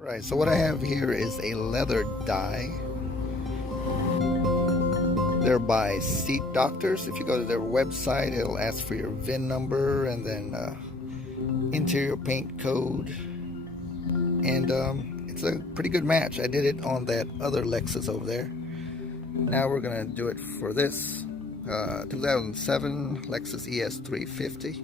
Right, so what I have here is a leather dye. They're by Seat Doctors. If you go to their website, it'll ask for your VIN number and then interior paint code. And it's a pretty good match. I did it on that other Lexus over there. Now we're gonna do it for this 2007 Lexus ES350.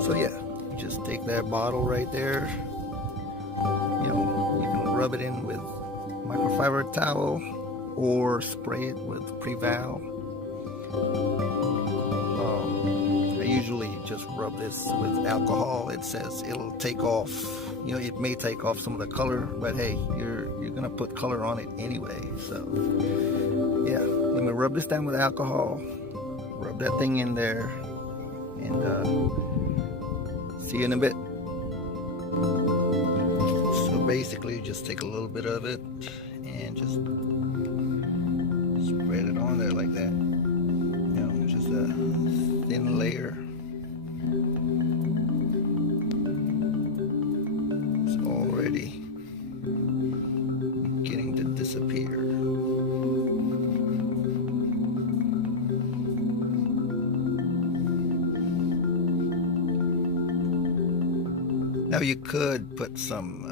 So yeah, you just take that bottle right there, you can rub it in with microfiber towel or spray it with Preval. I usually just rub this with alcohol. It says it'll take off, it may take off some of the color, but hey, you're gonna put color on it anyway. So yeah, let me rub this down with alcohol, rub that thing in there, and see you in a bit. So basically, you just take a little bit of it and just spread it on there like that. Just a thin layer. It's already beginning to disappear. Now you could put some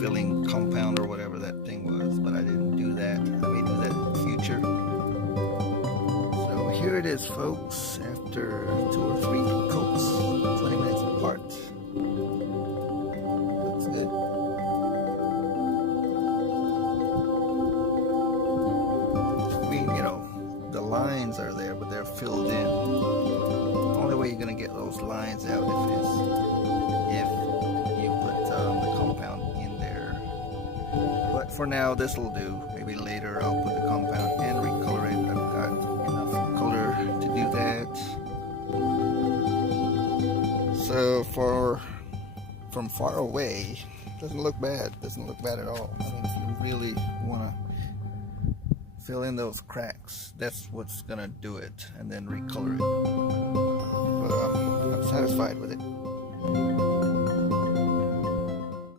filling compound or whatever that thing was, but I didn't do that. I may do that in the future. So here it is, folks, after 2 or 3 coats, 20 minutes apart. Looks good. I mean, the lines are there, but they're filled in. The only way you're going to get those lines out if you put the compound in there. But for now, this will do. Maybe later I'll put the compound and recolor it. I've got enough color to do that. So from far away, doesn't look bad. Doesn't look bad at all. I mean, if you really want to fill in those cracks, that's what's gonna do it, and then recolor it. But I'm satisfied with it.